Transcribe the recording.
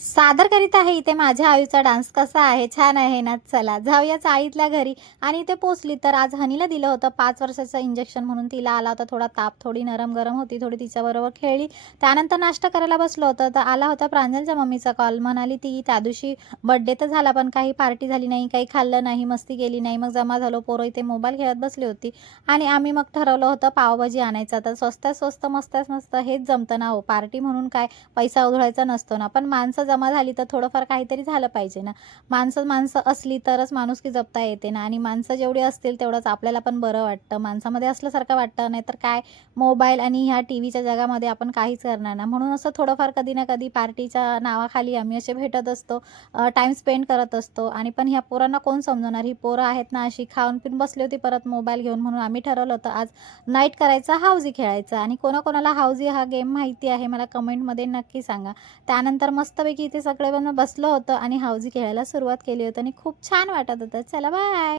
सादर करीत आहे इथे माझ्या आईचा डान्स. कसा आहे? छान आहे ना? चला जाऊया चाळीतल्या घरी. आणि इथे पोहोचली तर आज हनीला दिलं होतं 5 वर्षाचं इंजेक्शन म्हणून. तिला आला होता थोडा ताप, थोडी नरम-गरम होती, थोडी तिच्याबरोबर खेळली. त्यानंतर नाश्ता करायला बसलो होतो, तर आला होता प्रांजलच्या मम्मीचा कॉल. म्हणाली ती त्या दिवशी बर्थडे तर झाला, पण काही पार्टी झाली नाही, काही खाल्लं नाही, मस्ती केली नाही. मग जमा झालो, पोरं इथे मोबाईल खेळत बसली होती आणि आम्ही मग ठरवलं होतं पावभाजी आणायचं. तर स्वस्तात स्वस्त, मस्तात मस्त हेच जमतं ना हो. पार्टी म्हणून काय पैसा उधळायचा नसतो ना. पण माणसं जमा झाली तर थोडंफार काहीतरी झालं पाहिजे ना. माणसं माणसं असली तरच माणुसकी जपता येते ना. आणि माणसं जेवढी असतील तेवढंच आपल्याला पण बरं वाटतं. माणसामध्ये असल्यासारखं वाटतं, नाहीतर काय मोबाईल आणि ह्या टीव्हीच्या जगामध्ये आपण काहीच करणार ना. म्हणून असं थोडंफार कधी ना कधी पार्टीच्या नावाखाली आम्ही असे भेटत असतो, टाईम स्पेंड करत असतो. आणि पण ह्या पोरांना कोण समजवणार? ही पोरं आहेत ना अशी खाऊन पिऊन बसली होती परत मोबाईल घेऊन. म्हणून आम्ही ठरवलं होतं आज नाईट करायचा, हाऊजी खेळायचा. आणि कोणाकोणाला हाऊजी हा गेम माहिती आहे मला कमेंटमध्ये नक्की सांगा. त्यानंतर मस्तपैकी इथे सगळेजण बसलो होतो आणि हाऊजी खेळायला सुरुवात केली होती आणि खूप छान वाटत होतं. चला बाय.